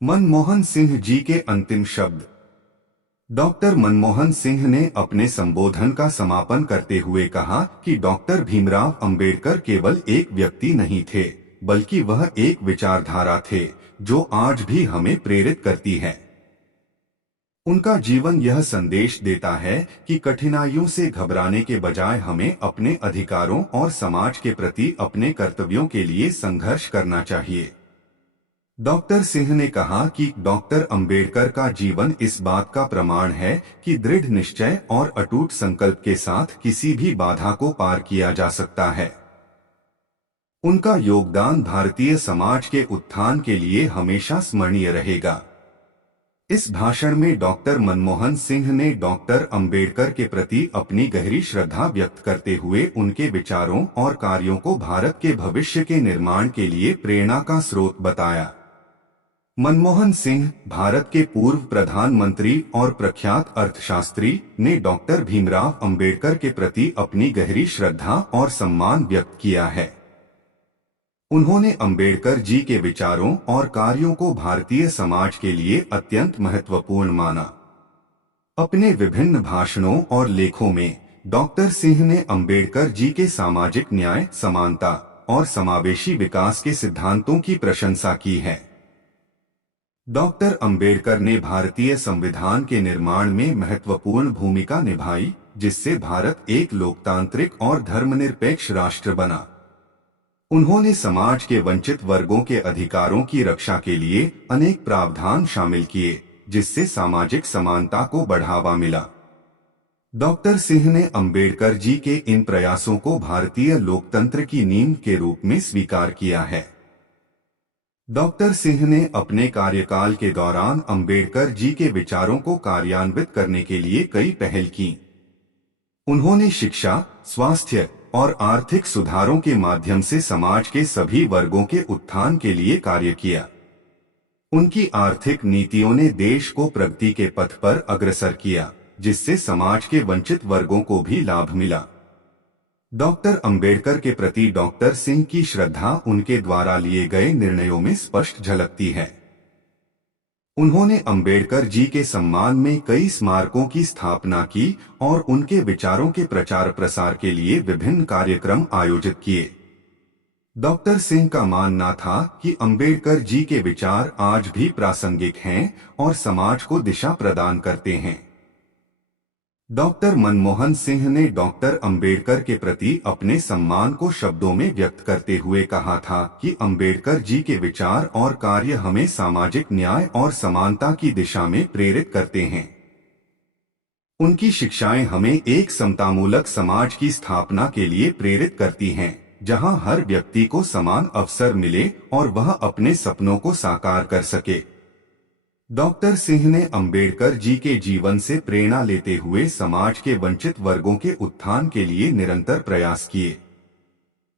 मनमोहन सिंह जी के अंतिम शब्द। डॉक्टर मनमोहन सिंह ने अपने संबोधन का समापन करते हुए कहा कि डॉक्टर भीमराव अंबेडकर केवल एक व्यक्ति नहीं थे, बल्कि वह एक विचारधारा थे जो आज भी हमें प्रेरित करती है। उनका जीवन यह संदेश देता है कि कठिनाइयों से घबराने के बजाय हमें अपने अधिकारों और समाज के प्रति अपने कर्तव्यों के लिए संघर्ष करना चाहिए। डॉक्टर सिंह ने कहा कि डॉक्टर अंबेडकर का जीवन इस बात का प्रमाण है कि दृढ़ निश्चय और अटूट संकल्प के साथ किसी भी बाधा को पार किया जा सकता है। उनका योगदान भारतीय समाज के उत्थान के लिए हमेशा स्मरणीय रहेगा। इस भाषण में डॉक्टर मनमोहन सिंह ने डॉक्टर अंबेडकर के प्रति अपनी गहरी श्रद्धा व्यक्त करते हुए उनके विचारों और कार्यों को भारत के भविष्य के निर्माण के लिए प्रेरणा का स्रोत बताया। मनमोहन सिंह, भारत के पूर्व प्रधानमंत्री और प्रख्यात अर्थशास्त्री, ने डॉक्टर भीमराव अंबेडकर के प्रति अपनी गहरी श्रद्धा और सम्मान व्यक्त किया है। उन्होंने अंबेडकर जी के विचारों और कार्यों को भारतीय समाज के लिए अत्यंत महत्वपूर्ण माना। अपने विभिन्न भाषणों और लेखों में डॉक्टर सिंह ने अंबेडकर जी के सामाजिक न्याय, समानता और समावेशी विकास के सिद्धांतों की प्रशंसा की है। डॉक्टर अंबेडकर ने भारतीय संविधान के निर्माण में महत्वपूर्ण भूमिका निभाई, जिससे भारत एक लोकतांत्रिक और धर्मनिरपेक्ष राष्ट्र बना। उन्होंने समाज के वंचित वर्गों के अधिकारों की रक्षा के लिए अनेक प्रावधान शामिल किए, जिससे सामाजिक समानता को बढ़ावा मिला। डॉक्टर सिंह ने अंबेडकर जी के इन प्रयासों को भारतीय लोकतंत्र की नींव के रूप में स्वीकार किया है। डॉक्टर सिंह ने अपने कार्यकाल के दौरान अंबेडकर जी के विचारों को कार्यान्वित करने के लिए कई पहल की। उन्होंने शिक्षा, स्वास्थ्य और आर्थिक सुधारों के माध्यम से समाज के सभी वर्गों के उत्थान के लिए कार्य किया। उनकी आर्थिक नीतियों ने देश को प्रगति के पथ पर अग्रसर किया, जिससे समाज के वंचित वर्गों को भी लाभ मिला। डॉक्टर अंबेडकर के प्रति डॉक्टर सिंह की श्रद्धा उनके द्वारा लिए गए निर्णयों में स्पष्ट झलकती है। उन्होंने अंबेडकर जी के सम्मान में कई स्मारकों की स्थापना की और उनके विचारों के प्रचार प्रसार के लिए विभिन्न कार्यक्रम आयोजित किए। डॉक्टर सिंह का मानना था कि अंबेडकर जी के विचार आज भी प्रासंगिक हैं और समाज को दिशा प्रदान करते हैं। डॉक्टर मनमोहन सिंह ने डॉक्टर अंबेडकर के प्रति अपने सम्मान को शब्दों में व्यक्त करते हुए कहा था कि अंबेडकर जी के विचार और कार्य हमें सामाजिक न्याय और समानता की दिशा में प्रेरित करते हैं। उनकी शिक्षाएं हमें एक समतामूलक समाज की स्थापना के लिए प्रेरित करती हैं, जहां हर व्यक्ति को समान अवसर मिले और वह अपने सपनों को साकार कर सके। डॉक्टर सिंह ने अंबेडकर जी के जीवन से प्रेरणा लेते हुए समाज के वंचित वर्गों के उत्थान के लिए निरंतर प्रयास किए।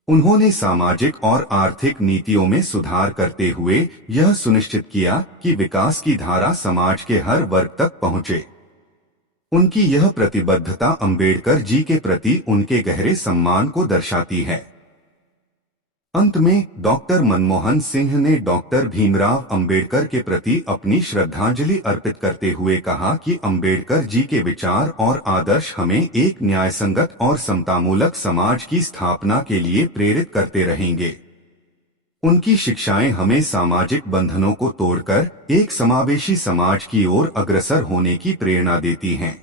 उन्होंने सामाजिक और आर्थिक नीतियों में सुधार करते हुए यह सुनिश्चित किया कि विकास की धारा समाज के हर वर्ग तक पहुंचे। उनकी यह प्रतिबद्धता अंबेडकर जी के प्रति उनके गहरे सम्मान को दर्शाती है। अंत में डॉक्टर मनमोहन सिंह ने डॉक्टर भीमराव अंबेडकर के प्रति अपनी श्रद्धांजलि अर्पित करते हुए कहा कि अंबेडकर जी के विचार और आदर्श हमें एक न्यायसंगत और समतामूलक समाज की स्थापना के लिए प्रेरित करते रहेंगे। उनकी शिक्षाएं हमें सामाजिक बंधनों को तोड़कर एक समावेशी समाज की ओर अग्रसर होने की प्रेरणा देती हैं।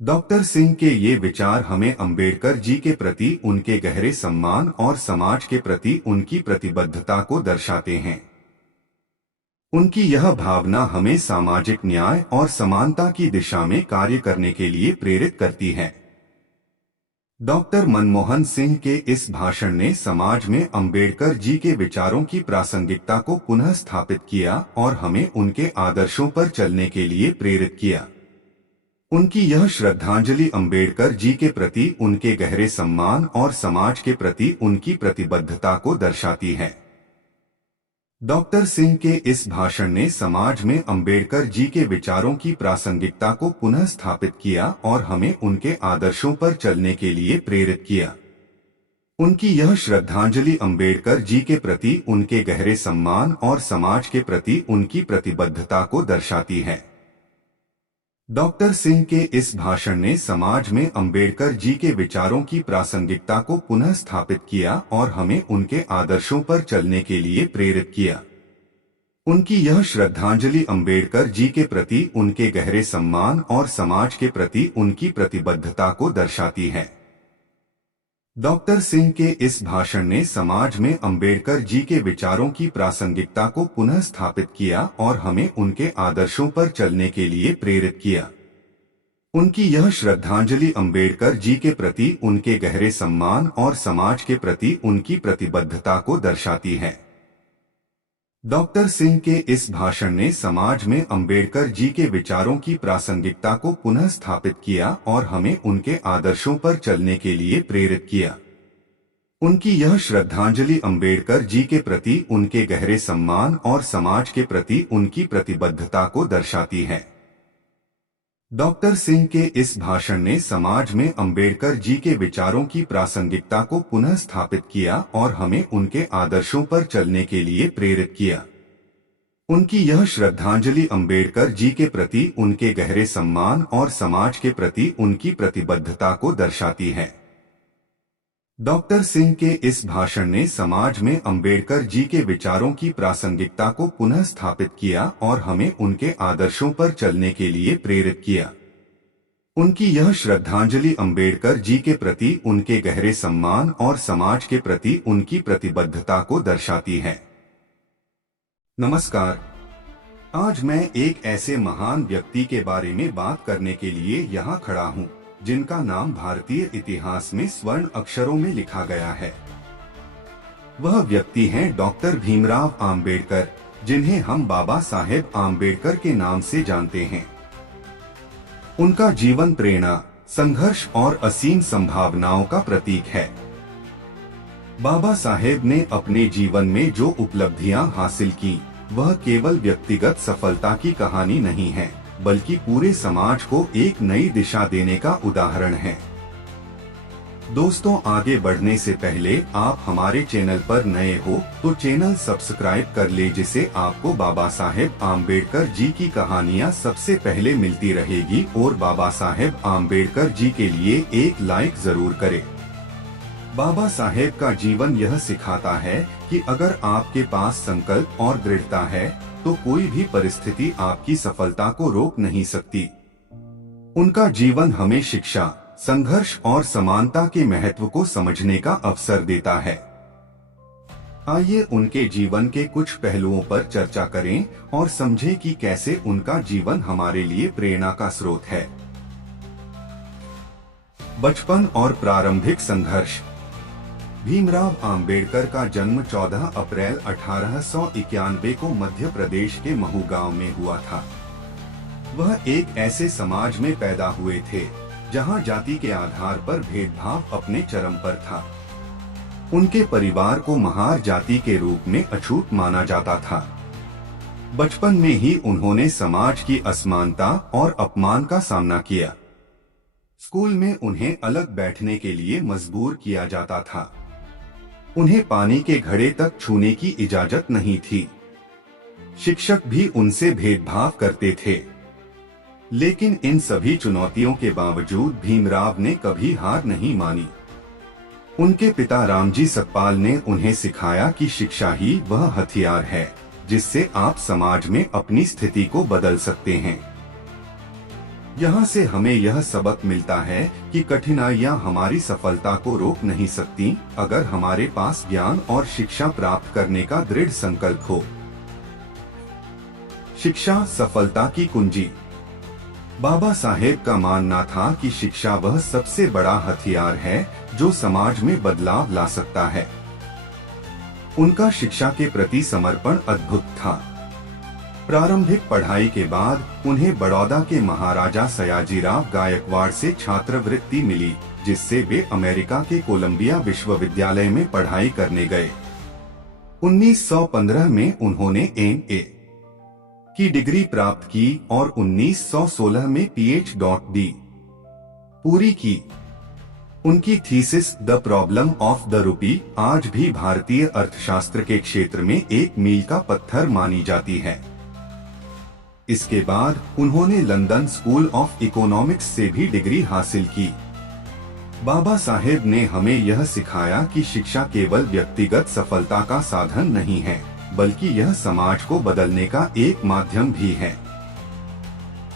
डॉक्टर सिंह के ये विचार हमें अंबेडकर जी के प्रति उनके गहरे सम्मान और समाज के प्रति उनकी प्रतिबद्धता को दर्शाते हैं। उनकी यह भावना हमें सामाजिक न्याय और समानता की दिशा में कार्य करने के लिए प्रेरित करती है। डॉक्टर मनमोहन सिंह के इस भाषण ने समाज में अंबेडकर जी के विचारों की प्रासंगिकता को पुनः स्थापित किया और हमें उनके आदर्शों पर चलने के लिए प्रेरित किया। उनकी यह श्रद्धांजलि अंबेडकर जी के प्रति उनके गहरे सम्मान और समाज के प्रति उनकी प्रतिबद्धता को दर्शाती है। डॉक्टर सिंह के इस भाषण ने समाज में अंबेडकर जी के विचारों की प्रासंगिकता को पुनः स्थापित किया और हमें उनके आदर्शों पर चलने के लिए प्रेरित किया। उनकी यह श्रद्धांजलि अंबेडकर जी के प्रति उनके गहरे सम्मान और समाज के प्रति उनकी प्रतिबद्धता को दर्शाती है। डॉक्टर सिंह के इस भाषण ने समाज में अंबेडकर जी के विचारों की प्रासंगिकता को पुनः स्थापित किया और हमें उनके आदर्शों पर चलने के लिए प्रेरित किया। उनकी यह श्रद्धांजलि अंबेडकर जी के प्रति उनके गहरे सम्मान और समाज के प्रति उनकी प्रतिबद्धता को दर्शाती है। डॉक्टर सिंह के इस भाषण ने समाज में अंबेडकर जी के विचारों की प्रासंगिकता को पुनः स्थापित किया और हमें उनके आदर्शों पर चलने के लिए प्रेरित किया। उनकी यह श्रद्धांजलि अंबेडकर जी के प्रति उनके गहरे सम्मान और समाज के प्रति उनकी प्रतिबद्धता को दर्शाती है। डॉक्टर सिंह के इस भाषण ने समाज में अंबेडकर जी के विचारों की प्रासंगिकता को पुनः स्थापित किया और हमें उनके आदर्शों पर चलने के लिए प्रेरित किया। उनकी यह श्रद्धांजलि अंबेडकर जी के प्रति उनके गहरे सम्मान और समाज के प्रति उनकी प्रतिबद्धता को दर्शाती है। डॉक्टर सिंह के इस भाषण ने समाज में अंबेडकर जी के विचारों की प्रासंगिकता को पुनः स्थापित किया और हमें उनके आदर्शों पर चलने के लिए प्रेरित किया। उनकी यह श्रद्धांजलि अंबेडकर जी के प्रति उनके गहरे सम्मान और समाज के प्रति उनकी प्रतिबद्धता को दर्शाती है। डॉक्टर सिंह के इस भाषण ने समाज में अंबेडकर जी के विचारों की प्रासंगिकता को पुनः स्थापित किया और हमें उनके आदर्शों पर चलने के लिए प्रेरित किया। उनकी यह श्रद्धांजलि अंबेडकर जी के प्रति उनके गहरे सम्मान और समाज के प्रति उनकी प्रतिबद्धता को दर्शाती है। नमस्कार, आज मैं एक ऐसे महान व्यक्ति के बारे में बात करने के लिए यहाँ खड़ा हूँ जिनका नाम भारतीय इतिहास में स्वर्ण अक्षरों में लिखा गया है। वह व्यक्ति हैं डॉक्टर भीमराव आम्बेडकर, जिन्हें हम बाबा साहेब आम्बेडकर के नाम से जानते हैं। उनका जीवन प्रेरणा, संघर्ष और असीम संभावनाओं का प्रतीक है। बाबा साहेब ने अपने जीवन में जो उपलब्धियां हासिल की, वह केवल व्यक्तिगत सफलता की कहानी नहीं है, बल्कि पूरे समाज को एक नई दिशा देने का उदाहरण है। दोस्तों, आगे बढ़ने से पहले आप हमारे चैनल पर नए हो तो चैनल सब्सक्राइब कर ले, जिससे आपको बाबा साहेब आम्बेडकर जी की कहानियां सबसे पहले मिलती रहेगी। और बाबा साहेब आम्बेडकर जी के लिए एक लाइक जरूर करें। बाबा साहेब का जीवन यह सिखाता है कि अगर आपके पास संकल्प और दृढ़ता है तो कोई भी परिस्थिति आपकी सफलता को रोक नहीं सकती। उनका जीवन हमें शिक्षा, संघर्ष और समानता के महत्व को समझने का अवसर देता है। आइए उनके जीवन के कुछ पहलुओं पर चर्चा करें और समझें कि कैसे उनका जीवन हमारे लिए प्रेरणा का स्रोत है। बचपन और प्रारंभिक संघर्ष। भीमराव आम्बेडकर का जन्म 14 अप्रैल 1891 को मध्य प्रदेश के महू गांव में हुआ था। वह एक ऐसे समाज में पैदा हुए थे जहां जाति के आधार पर भेदभाव अपने चरम पर था। उनके परिवार को महार जाति के रूप में अछूत माना जाता था। बचपन में ही उन्होंने समाज की असमानता और अपमान का सामना किया। स्कूल में उन्हें अलग बैठने के लिए मजबूर किया जाता था। उन्हें पानी के घड़े तक छूने की इजाजत नहीं थी। शिक्षक भी उनसे भेदभाव करते थे। लेकिन इन सभी चुनौतियों के बावजूद भीमराव ने कभी हार नहीं मानी। उनके पिता रामजी सतपाल ने उन्हें सिखाया कि शिक्षा ही वह हथियार है जिससे आप समाज में अपनी स्थिति को बदल सकते हैं। यहाँ से हमें यह सबक मिलता है कि कठिनाइयाँ हमारी सफलता को रोक नहीं सकती, अगर हमारे पास ज्ञान और शिक्षा प्राप्त करने का दृढ़ संकल्प हो। शिक्षा सफलता की कुंजी। बाबा साहेब का मानना था कि शिक्षा वह सबसे बड़ा हथियार है जो समाज में बदलाव ला सकता है। उनका शिक्षा के प्रति समर्पण अद्भुत था। प्रारंभिक पढ़ाई के बाद उन्हें बड़ौदा के महाराजा सयाजीराव गायकवाड़ से छात्रवृत्ति मिली, जिससे वे अमेरिका के कोलंबिया विश्वविद्यालय में पढ़ाई करने गए। 1915 में उन्होंने एम.ए. की डिग्री प्राप्त की और 1916 में पीएच.डी. पूरी की। उनकी thesis the problem of the rupee आज भी भारतीय अर्थशास्त्र के क्षेत्र में एक मील का पत्थर मानी जाती है। इसके बाद उन्होंने लंदन स्कूल ऑफ इकोनॉमिक्स से भी डिग्री हासिल की। बाबा साहेब ने हमें यह सिखाया कि शिक्षा केवल व्यक्तिगत सफलता का साधन नहीं है, बल्कि यह समाज को बदलने का एक माध्यम भी है।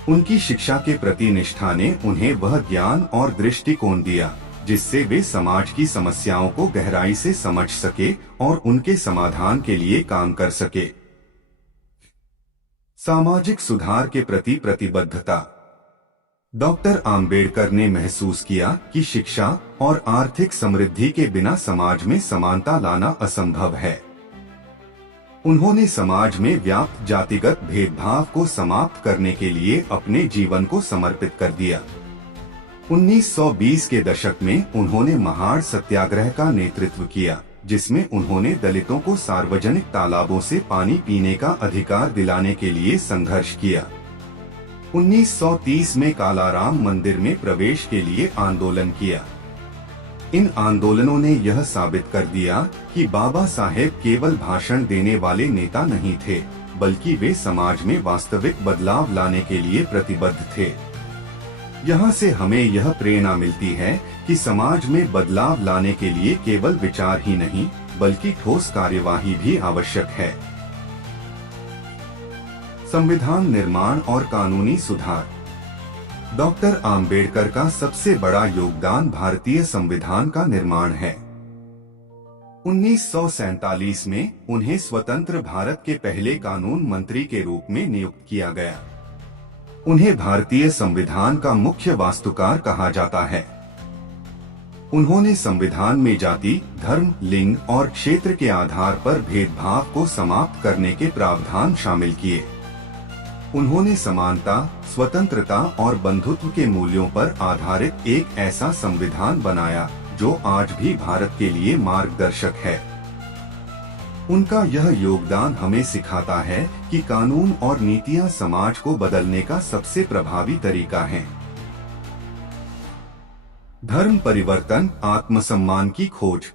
उनकी शिक्षा के प्रति निष्ठा ने उन्हें वह ज्ञान और दृष्टिकोण दिया जिससे वे समाज की समस्याओं को गहराई से समझ सके और उनके समाधान के लिए काम कर सके। सामाजिक सुधार के प्रति प्रतिबद्धता। डॉक्टर आम्बेडकर ने महसूस किया कि शिक्षा और आर्थिक समृद्धि के बिना समाज में समानता लाना असंभव है। उन्होंने समाज में व्याप्त जातिगत भेदभाव को समाप्त करने के लिए अपने जीवन को समर्पित कर दिया। 1920 के दशक में उन्होंने महाड़ सत्याग्रह का नेतृत्व किया, जिसमें उन्होंने दलितों को सार्वजनिक तालाबों से पानी पीने का अधिकार दिलाने के लिए संघर्ष किया। 1930 में कालाराम मंदिर में प्रवेश के लिए आंदोलन किया। इन आंदोलनों ने यह साबित कर दिया कि बाबा साहेब केवल भाषण देने वाले नेता नहीं थे, बल्कि वे समाज में वास्तविक बदलाव लाने के लिए प्रतिबद्ध थे। यहाँ से हमें यह प्रेरणा मिलती है कि समाज में बदलाव लाने के लिए केवल विचार ही नहीं, बल्कि ठोस कार्यवाही भी आवश्यक है। संविधान निर्माण और कानूनी सुधार। डॉक्टर आम्बेडकर का सबसे बड़ा योगदान भारतीय संविधान का निर्माण है। 1947 में उन्हें स्वतंत्र भारत के पहले कानून मंत्री के रूप में नियुक्त किया गया। उन्हें भारतीय संविधान का मुख्य वास्तुकार कहा जाता है। उन्होंने संविधान में जाति, धर्म, लिंग और क्षेत्र के आधार पर भेदभाव को समाप्त करने के प्रावधान शामिल किए। उन्होंने समानता, स्वतंत्रता और बंधुत्व के मूल्यों पर आधारित एक ऐसा संविधान बनाया जो आज भी भारत के लिए मार्गदर्शक है। उनका यह योगदान हमें सिखाता है कि कानून और नीतियां समाज को बदलने का सबसे प्रभावी तरीका हैं। धर्म परिवर्तन, आत्मसम्मान की खोज।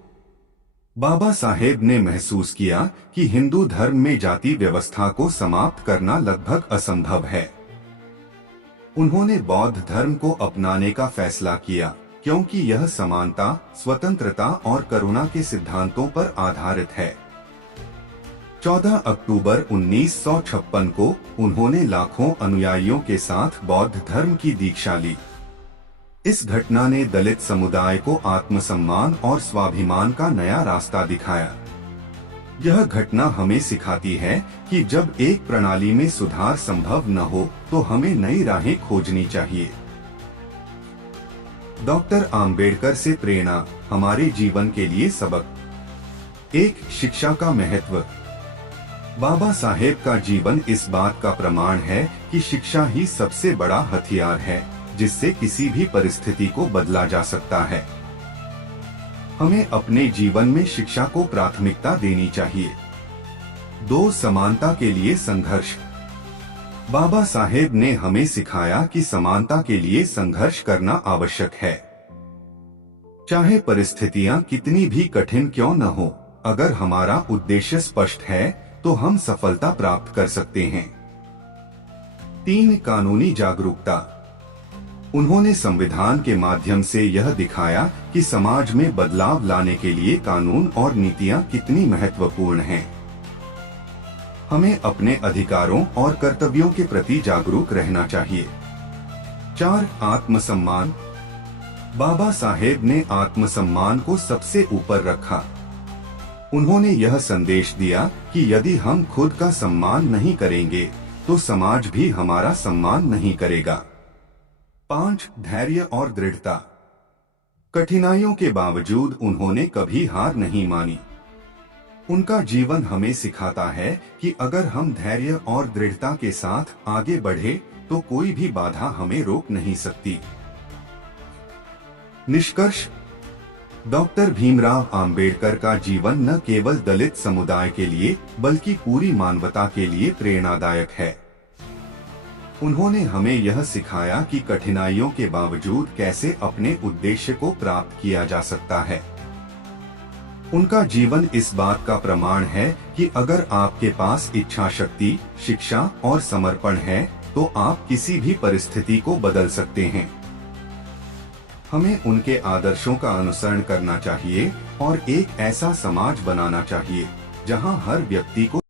बाबा साहेब ने महसूस किया कि हिंदू धर्म में जाति व्यवस्था को समाप्त करना लगभग असंभव है। उन्होंने बौद्ध धर्म को अपनाने का फैसला किया, क्योंकि यह समानता, स्वतंत्रता और करुणा के सिद्धांतों पर आधारित है। 14 अक्टूबर 1956 को उन्होंने लाखों अनुयायियों के साथ बौद्ध धर्म की दीक्षा ली। इस घटना ने दलित समुदाय को आत्मसम्मान और स्वाभिमान का नया रास्ता दिखाया। यह घटना हमें सिखाती है कि जब एक प्रणाली में सुधार संभव न हो तो हमें नई राहें खोजनी चाहिए। डॉक्टर आम्बेडकर से प्रेरणा, हमारे जीवन के लिए सबक। 1. शिक्षा का महत्व। बाबा साहेब का जीवन इस बात का प्रमाण है कि शिक्षा ही सबसे बड़ा हथियार है जिससे किसी भी परिस्थिति को बदला जा सकता है। हमें अपने जीवन में शिक्षा को प्राथमिकता देनी चाहिए। 2. समानता के लिए संघर्ष। बाबा साहेब ने हमें सिखाया कि समानता के लिए संघर्ष करना आवश्यक है। चाहे परिस्थितियां कितनी भी कठिन क्यों न हो, अगर हमारा उद्देश्य स्पष्ट है तो हम सफलता प्राप्त कर सकते हैं। 3. कानूनी जागरूकता। उन्होंने संविधान के माध्यम से यह दिखाया कि समाज में बदलाव लाने के लिए कानून और नीतियां कितनी महत्वपूर्ण हैं। हमें अपने अधिकारों और कर्तव्यों के प्रति जागरूक रहना चाहिए। 4. आत्मसम्मान। बाबा साहेब ने आत्मसम्मान को सबसे ऊपर रखा। उन्होंने यह संदेश दिया कि यदि हम खुद का सम्मान नहीं करेंगे तो समाज भी हमारा सम्मान नहीं करेगा। 5. धैर्य और दृढ़ता। कठिनाइयों के बावजूद उन्होंने कभी हार नहीं मानी। उनका जीवन हमें सिखाता है कि अगर हम धैर्य और दृढ़ता के साथ आगे बढ़े तो कोई भी बाधा हमें रोक नहीं सकती। निष्कर्ष। डॉक्टर भीमराव अंबेडकर का जीवन न केवल दलित समुदाय के लिए बल्कि पूरी मानवता के लिए प्रेरणादायक है। उन्होंने हमें यह सिखाया कि कठिनाइयों के बावजूद कैसे अपने उद्देश्य को प्राप्त किया जा सकता है। उनका जीवन इस बात का प्रमाण है कि अगर आपके पास इच्छा शक्ति, शिक्षा और समर्पण है, तो आप किसी भी परिस्थिति को बदल सकते हैं। हमें उनके आदर्शों का अनुसरण करना चाहिए और एक ऐसा समाज बनाना चाहिए जहां हर व्यक्ति को